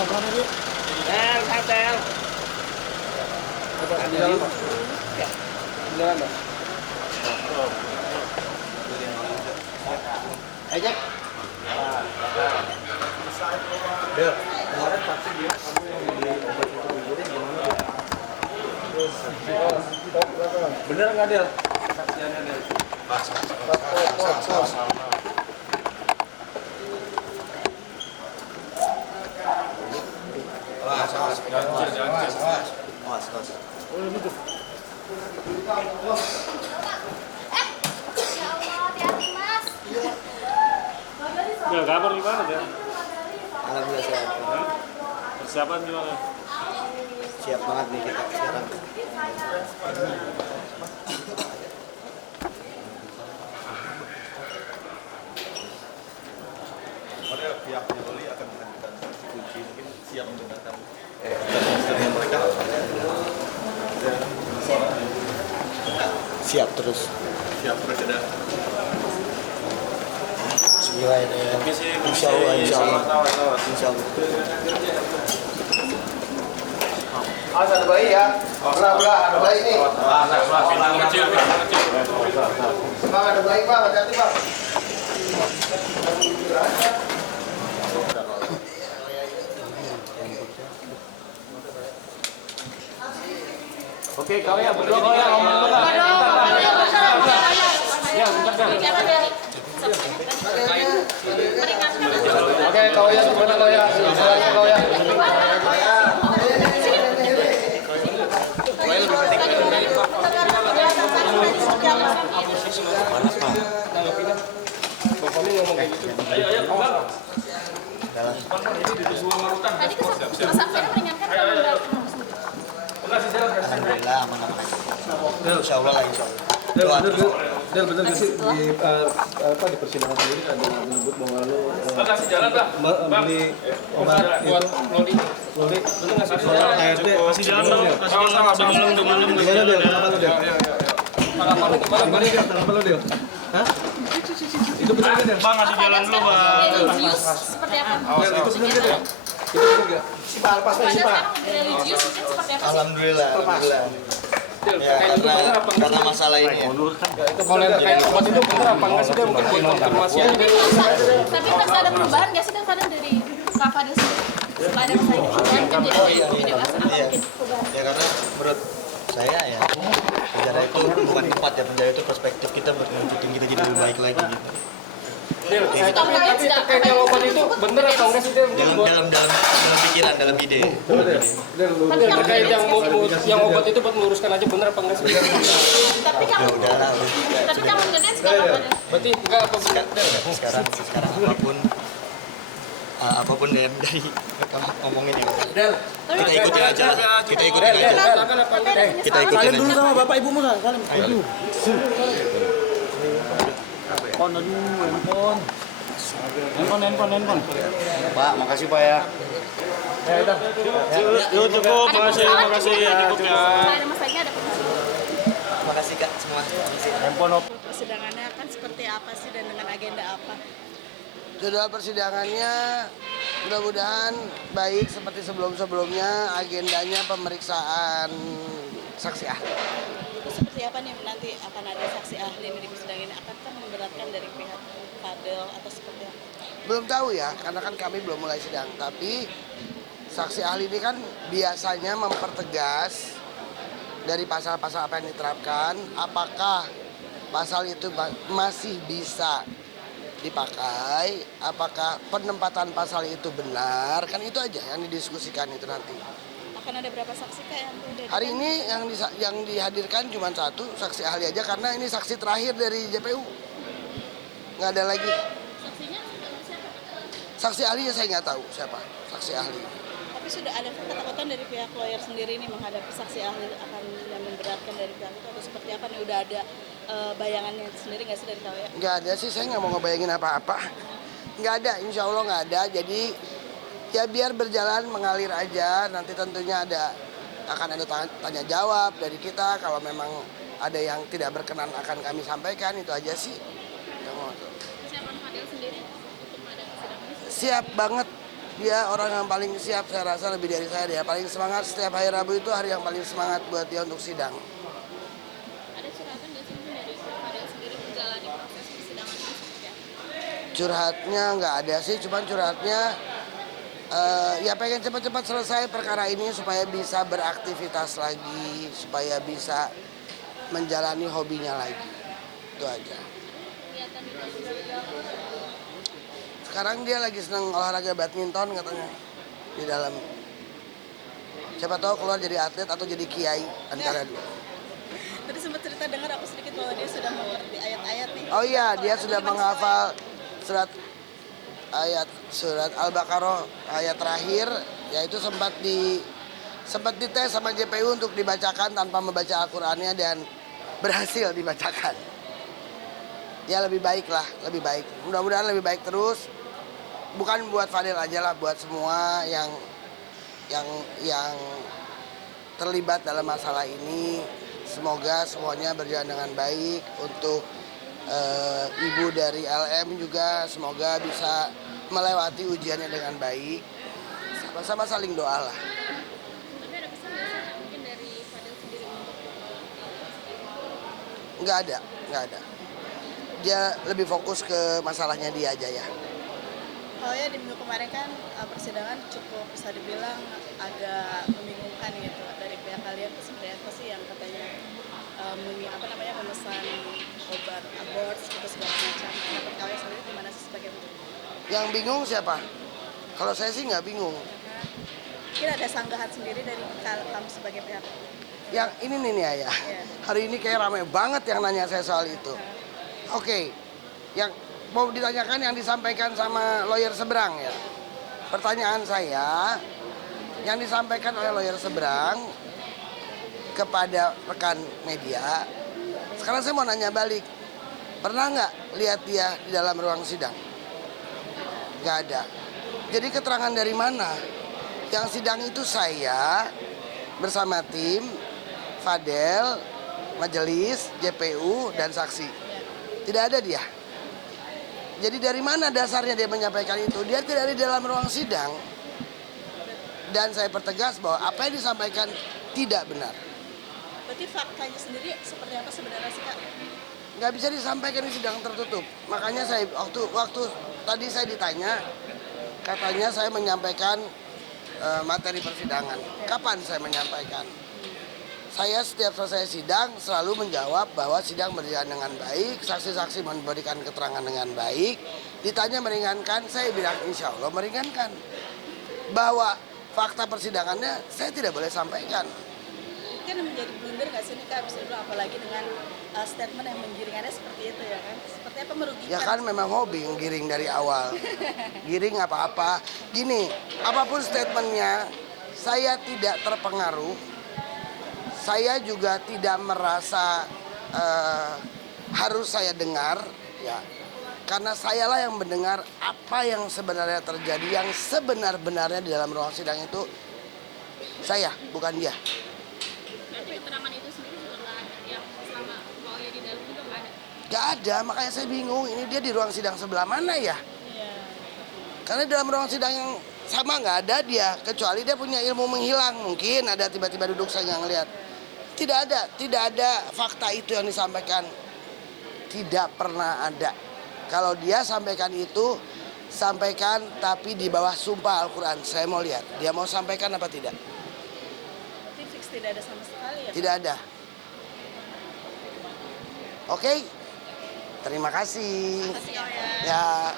Tel. Ejek. Del, kemarin vaksin dia kamu yang beli obat untuk ibunya gimana? Bener nggak Del? Saksiannya Del. Del, kabar gimana Del? Alhamdulillah sehat. Persiapan gimana? Siap banget nih kita sekarang. Padahal pihaknya Loli akan mengajukan saksi kunci, mungkin siap mendengarkan mereka. Siap terus. Siap terus ada. Insya Allah. Ada bayi ya? Belah, ada bayi nih. Bang, ada bayi bang, hati-hati bang. Oke, kau ya berdua kau ya ngomong dulu lah. Ya, bentar Del. Oke, kau ya, gimana kau ya? Kau ya. Alhamdulillah aman-aman. Insya Allah lah, insya Allah. Del, bener nggak sih di persidangan sendiri ada menyebut bahwa lo beli obat itu Loli ART masih jalan belum? Gimana Del? Kenapa lo Del? Kenapa lo Del? Hah? Itu benar nggak Del? Bang, ngasih jalan dulu bang. Religius seperti apa? Del, itu benar nggak Del? Itu benar nggak? Pada sekarang religius mungkin seperti apa? Alhamdulillah. Ya, karena masalah ini ya. Kalau yang terkait obat itu benar apa enggak sih Del? Mungkin buat konfirmasi aja. Tapi harus ada perubahan nggak sih kadang dari Kak Fadil sendiri? Setelah ada masalah ini, kan jadi video apa mungkin perubahan? Ya karena menurut saya ya penjara itu bukan tempat ya, penjara itu perspektif kita buat nunjukin kita jadi lebih baik lagi gitu. Tapi terkait yang obat itu benar atau enggak sih Del? Dalam pikiran, dalam ide. Tapi terkait yang obat itu buat meluruskan aja benar apa enggak sih? Tapi kamu ngedance sekarang apa? Berarti enggak apa benar? Sekarang apapun dari kamu ngomongin ya. Kita ikutin aja. Kita ikutin aja. sama bapak ibumu kan? Ayo. Handphone. Pak, makasih Pak ya. Yuk cukup, makasih ya, cukup ya. Ada masalahnya ada perubahan. Makasih Kak semua. Persidangannya akan seperti apa sih dan dengan agenda apa? Jadwal persidangannya mudah-mudahan baik seperti sebelum-sebelumnya. Agendanya pemeriksaan saksi ahli. Seperti apa nih nanti akan ada saksi ahli di persidangan ini? Akankah memberatkan dari pihak Fadil atau seperti apa? Belum tahu ya, karena kan kami belum mulai sidang. Tapi saksi ahli ini kan biasanya mempertegas dari pasal-pasal apa yang diterapkan. Apakah pasal itu masih bisa dipakai? Apakah penempatan pasal itu benar? Kan itu aja yang didiskusikan itu nanti. Akan ada berapa saksi Kak yang udah Hari ini yang dihadirkan cuma satu saksi ahli aja karena ini saksi terakhir dari JPU. Nggak ada lagi. Saksinya siapa? Saksi ahlinya saya nggak tahu siapa saksi ahli. Tapi sudah ada ketakutan dari pihak lawyer sendiri nih menghadapi saksi ahli akan yang memberatkan dari pihak itu atau seperti apa nih? Udah ada bayangannya sendiri nggak sih dari lawyer? Nggak ada sih, saya nggak mau ngebayangin apa-apa. Nggak ada, insya Allah nggak ada. Jadi ya biar berjalan mengalir aja. Nanti tentunya akan ada tanya jawab dari kita. Kalau memang ada yang tidak berkenan akan kami sampaikan, itu aja sih. Kesiapan Fadil sendiri untuk ada persidangan? Siap banget, Dia orang yang paling siap, saya rasa lebih dari saya. Dia paling semangat. Setiap hari Rabu itu hari yang paling semangat buat dia untuk sidang. Ada curhatan nggak sih mungkin dari Fadel sendiri menjalani proses persidangan ini seperti apa? Curhatnya nggak ada sih, cuman curhatnya ya pengen cepat-cepat selesai perkara ini supaya bisa beraktivitas lagi, supaya bisa menjalani hobinya lagi. Itu aja. Kegiatan itu Sekarang dia lagi seneng olahraga badminton katanya di dalam. Siapa tahu keluar jadi atlet atau jadi kiai antara dua. tadi sempat cerita dengar aku sedikit bahwa dia sudah mengerti ayat-ayat nih. Oh iya, dia sudah menghafal surat Al-Baqarah ayat terakhir, yaitu sempat dites sama JPU untuk dibacakan tanpa membaca Al-Qur'annya dan berhasil dibacakan. Ya lebih baik lah, lebih baik. Mudah-mudahan lebih baik terus. Bukan buat Fadel aja lah, buat semua yang terlibat dalam masalah ini. Semoga semuanya berjalan dengan baik. Untuk ibu dari LM juga semoga bisa melewati ujiannya dengan baik. Sama-sama saling doa lah. Tapi ada pesan nggak sih mungkin dari Fadel sendiri untuk Nggak ada. Dia lebih fokus ke masalahnya dia aja ya. Oh ya, di minggu kemarin kan persidangan cukup bisa dibilang agak membingungkan gitu dari pihak kalian. Sebenarnya apa sih yang katanya memesan obat abort gitu segala macam. Pendapat kalian sendiri gimana sih sebagai Yang bingung siapa? Kalau saya sih nggak bingung. mungkin ada sanggahan sendiri dari kamu sebagai pihak? Yang ini nih Ayah. Iya. Hari ini kayak ramai banget yang nanya saya soal itu. Oke, yang mau ditanyakan yang disampaikan sama lawyer seberang ya. Pertanyaan saya, yang disampaikan oleh lawyer seberang kepada rekan media. Sekarang saya mau nanya balik, pernah nggak lihat dia di dalam ruang sidang? Nggak ada. Jadi keterangan dari mana? Yang sidang itu saya bersama tim, Fadel, majelis, JPU, dan saksi. Tidak ada dia. Jadi dari mana dasarnya dia menyampaikan itu? Dia tidak ada di dalam ruang sidang. Dan saya pertegas bahwa apa yang disampaikan tidak benar. Berarti faktanya sendiri seperti apa sebenarnya sih Kak? Nggak bisa disampaikan di sidang tertutup. Makanya saya waktu tadi saya ditanya, katanya saya menyampaikan materi persidangan. Kapan saya menyampaikan? Saya setiap selesai sidang selalu menjawab bahwa sidang berjalan dengan baik, saksi-saksi memberikan keterangan dengan baik. Ditanya meringankan, saya bilang insya Allah meringankan. Bahwa fakta persidangannya saya tidak boleh sampaikan. Kan menjadi blunder nggak sih nih Kak, bisa dibilang apalagi dengan statement yang menggiringannya seperti itu ya kan? Seperti apa merugikan? Ya kan memang hobi giring dari awal. Giring apa-apa. Gini, apapun statementnya, saya tidak terpengaruh. Saya juga tidak merasa harus saya dengar, ya, karena sayalah yang mendengar apa yang sebenarnya terjadi, yang sebenar-benarnya di dalam ruang sidang itu saya, bukan dia. Tapi keterangan itu sendiri juga nggak ada yang selama mau ya di dalam juga nggak ada. Gak ada, makanya saya bingung. Ini dia di ruang sidang sebelah mana ya? Iya. Karena di dalam ruang sidang yang sama nggak ada dia, kecuali dia punya ilmu menghilang. Mungkin ada tiba-tiba duduk saya nggak ngeliat. Tidak ada fakta itu yang disampaikan. Tidak pernah ada. Kalau dia sampaikan itu, sampaikan tapi di bawah sumpah Al-Quran. Saya mau lihat, dia mau sampaikan apa tidak? Berarti fix tidak ada sama sekali ya? Tidak ada. Oke? Terima kasih. Terima kasih ya. Ya.